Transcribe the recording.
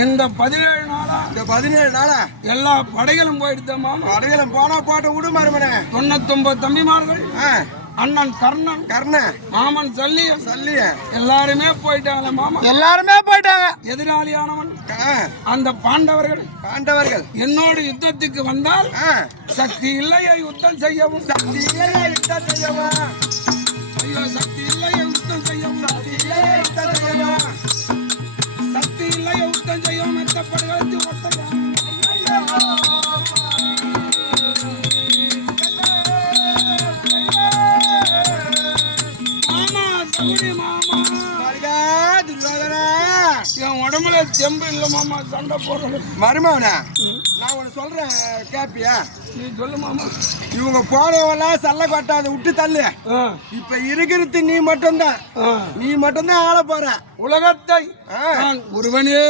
இந்த 17 நாளா எல்லா படைகளும் போயிடுத்த மாமா. படைகளும் போனா போட்ட விடு மருமனே. 99 தம்பிமார்கள், அண்ணன் கர்ணன், மாமன் சல்லியன் எல்லாருமே போயிட்டாங்க மாமா. எல்லாருமே போயிட்டாங்க. எதிராளியானவன் அந்த பாண்டவர்கள் என்னோடு யுத்தத்துக்கு வந்தால் சக்தி இல்லையே யுத்தம் செய்யவும், ஐயோ சக்தி இல்லையே யுத்தம் செய்யவும், சக்தி இல்லையே யுத்தம் செய்யவும் மெத்தப்படுகிறது ஒட்டையா என் உடம்புல தெம்பு இல்ல மாமா. சண்டை போடுறது மருமவனே, நான் உன்னை சொல்றேன் கேப்பியா? நீ சொல்லு மாமா. இவங்க போனவெல்லாம் சல்ல கொட்டாத விட்டு தள்ளு. இப்ப இருக்கிறது நீ மட்டும்தான் ஆள போற. உலகத்தை நான் ஒருவனே